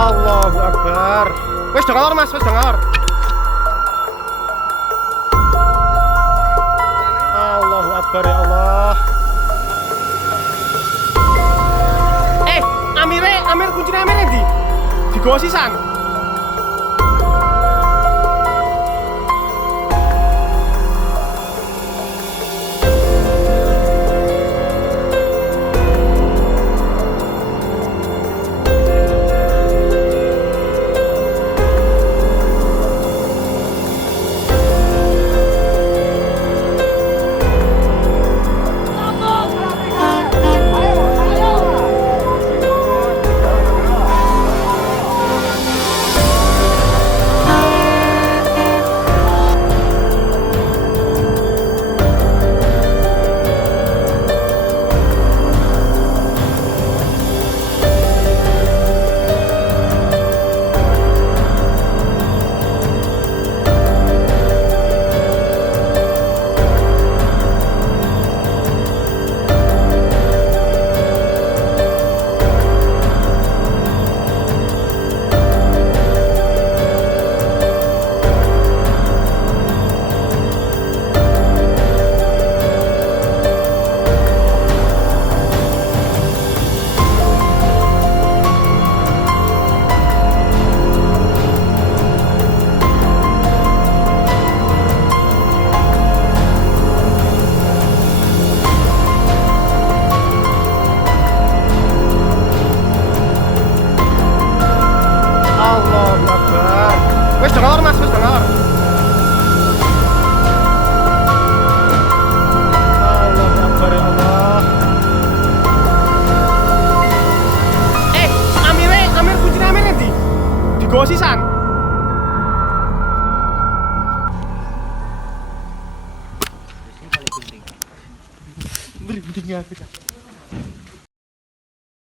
Allahu Akbar. Wes do ngalor Mas, wes do ngalor. Allahu Akbar ya Allah. Amir kuncine Amir ndi? Digawa sisan. Wes do ngalor Mas, wes do ngalor. Allahu Akbar ya Allah. Amir kuncine Amir ndi? Digawa sisan. Beri pentingnya.